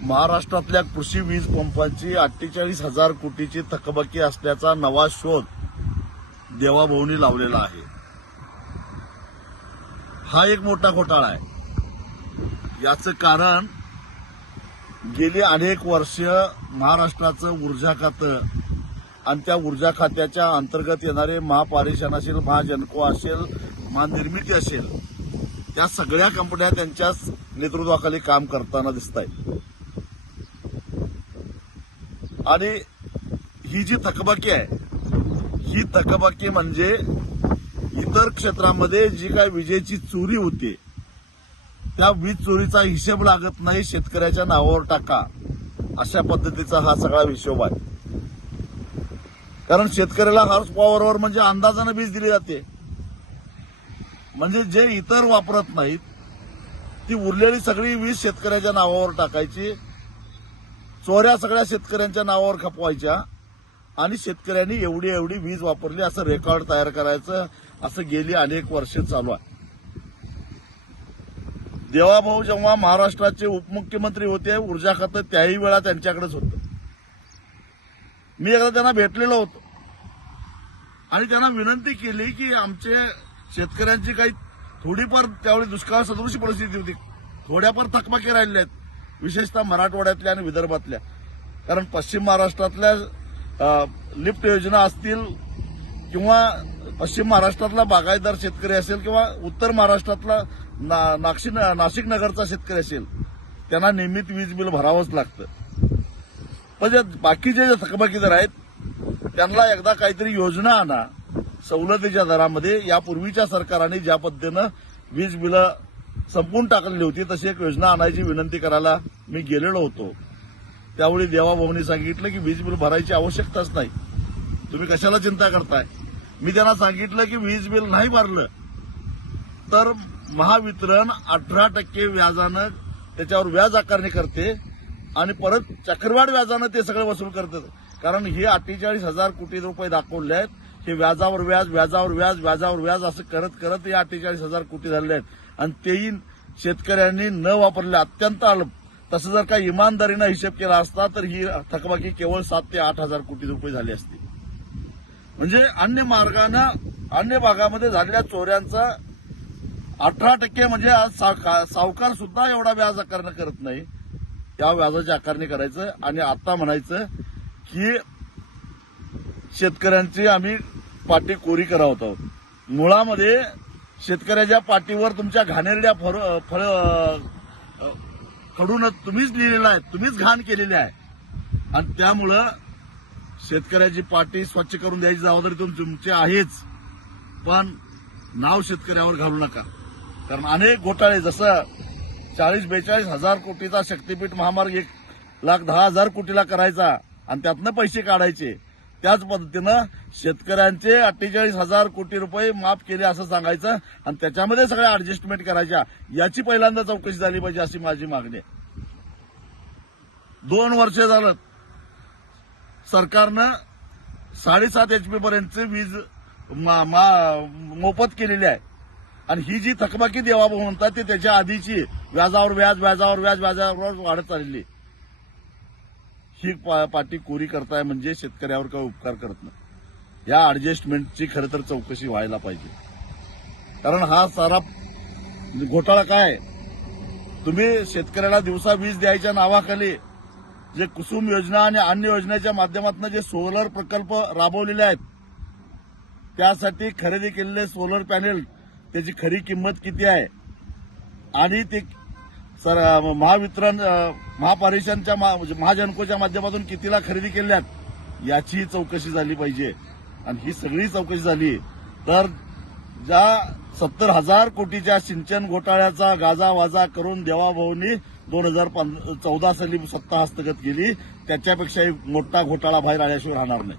महाराष्ट्रातल्या कृषी वीज पंपांची 48,000 कोटीची थकबाकी असल्याचा नवा शोध देवाभाऊंनी लावलेला आहे. हा एक मोठा घोटाळा आहे. याचं कारण गेली अनेक वर्ष महाराष्ट्राचं ऊर्जा खातं आणि त्या ऊर्जा खात्याच्या अंतर्गत येणारे महापारेषण असेल, महाजनको असेल, महानिर्मिती असेल, या सगळ्या कंपन्या त्यांच्याच नेतृत्वाखाली काम करताना दिसत आहेत. आणि ही जी थकबाकी आहे, ही थकबाकी म्हणजे इतर क्षेत्रामध्ये जी काय विजेची चोरी होते त्या वीज चोरीचा हिशेब लागत नाही, शेतकऱ्याच्या नावावर टाका, अशा पद्धतीचा हा सगळा हिशोब आहे. कारण शेतकऱ्याला हॉर्स पॉवरवर म्हणजे अंदाजानं वीज दिली जाते. म्हणजे जे इतर वापरत नाहीत ती उरलेली सगळी वीज शेतकऱ्याच्या नावावर टाकायची, चोऱ्या सगळ्या शेतकऱ्यांच्या नावावर खपवायच्या आणि शेतकऱ्यांनी एवढी एवढी वीज वापरली असं रेकॉर्ड तयार करायचं, असं गेली अनेक वर्ष चालू आहे. देवाभाऊ जेव्हा महाराष्ट्राचे उपमुख्यमंत्री होते, ऊर्जा खातं त्याही वेळा त्यांच्याकडेच होतं. मी एकदा त्यांना भेटलेलो होतो आणि त्यांना विनंती केली की आमचे शेतकऱ्यांची काही थोडीफार त्यावेळी दुष्काळ सदृश परिस्थिती होती, थोड्याफार थकबाकी राहिल्या आहेत, विशेषतः मराठवाड्यातल्या आणि विदर्भातल्या. कारण पश्चिम महाराष्ट्रातल्या लिफ्ट योजना असतील किंवा पश्चिम महाराष्ट्रातला बागायतदार शेतकरी असेल किंवा उत्तर महाराष्ट्रातला नाशिक नगरचा शेतकरी असेल, त्यांना नियमित वीज बिल भरावंच लागतं. पण बाकीचे जे थकबाकीदार आहेत त्यांना एकदा काहीतरी योजना आणा सवलतीच्या दरामध्ये. यापूर्वीच्या सरकारने ज्या पद्धतीनं वीज बिलं संपून टाकलेली होती तशी एक योजना आणायची विनंती करायला मी गेलेलो होतो. त्यावेळी देवाभाऊंनी सांगितलं की वीज बिल भरायची आवश्यकताच नाही, तुम्ही कशाला चिंता करताय. मी त्यांना सांगितलं की वीज बिल नाही भरलं तर महावितरण 18% व्याजानं त्याच्यावर व्याज आकारणी करते आणि परत चक्रवाढ व्याजानं ते सगळं वसूल करतात. कारण हे 48,000 कोटी रुपये दाखवले आहेत, हे व्याजावर व्याज, व्याजावर व्याज, व्याजावर व्याज असं करत करत हे 48,000 कोटी झाले आहेत. आणि तेही शेतकऱ्यांनी न वापरले, अत्यंत अल्प. तसं जर का इमानदारीनं हिशेब केला असता तर ही थकबाकी केवळ 7,000 ते 8,000 कोटी रुपये झाली असती. म्हणजे अन्य भागामध्ये झालेल्या चोऱ्यांचा 18% म्हणजे आज सावकार सुद्धा एवढा व्याज आकारणी करत नाही, त्या व्याजाची आकारणी करायचं आणि आता म्हणायचं की शेतकऱ्यांची आम्ही पाटी कोरी करावत आहोत. मुळामध्ये शेतकऱ्याच्या पाठीवर तुमच्या घाणेरड्या कडून तुम्हीच लिहिलेला आहे, तुम्हीच घाण केलेली आहे. आणि त्यामुळं शेतकऱ्याची पाटी स्वच्छ करून द्यायची जबाबदारी तुमची आहेच, पण नाव शेतकऱ्यावर घालू नका. कारण अनेक घोटाळे, जसं 40-42 हजार कोटीचा शक्तीपीठ महामार्ग 1,10,000 कोटीला करायचा आणि त्यातनं पैसे काढायचे, त्याच पद्धतीनं शेतकऱ्यांचे 48,000 कोटी रुपये माफ केले असं सांगायचं आणि त्याच्यामध्ये सगळ्या ऍडजस्टमेंट करायच्या. याची पहिल्यांदा चौकशी झाली पाहिजे अशी माझी मागणी आहे. 2 वर्ष झालं सरकारनं 7.5 HP पर्यंतची वीज मोफत केलेली आहे आणि ही जी थकबाकी देवाभाऊ म्हणतात ते त्याच्या आधीची व्याजावर व्याज, व्याजावर व्याज, व्याजावर वाढत चाललेली. ही पाटी कोरी करताय म्हणजे शेतकऱ्यावर काही उपकार करत नाही. या ऍडजस्टमेंटची खरं तर चौकशी व्हायला पाहिजे. कारण हा सारा घोटाळा काय, तुम्ही शेतकऱ्याला दिवसा वीज द्यायच्या नावाखाली जे कुसुम योजना आणि अन्य योजनेच्या माध्यमातून जे सोलर प्रकल्प राबवलेले आहेत, त्यासाठी खरेदी केलेले सोलर पॅनेल त्याची खरी किंमत किती आहे आणि ते महावितरण महापारेषणच्या महाजनकोच्या माध्यमातून कितीला खरेदी केल्यात याची चौकशी झाली पाहिजे. आणि ही सगळी चौकशी झाली तर ज्या 70,000 कोटीच्या सिंचन घोटाळ्याचा गाजावाजा करून देवाभाऊंनी 2014 साली सत्ता हस्तगत केली, त्याच्यापेक्षाही मोठा घोटाळा बाहेर आल्याशिवाय राहणार नाही.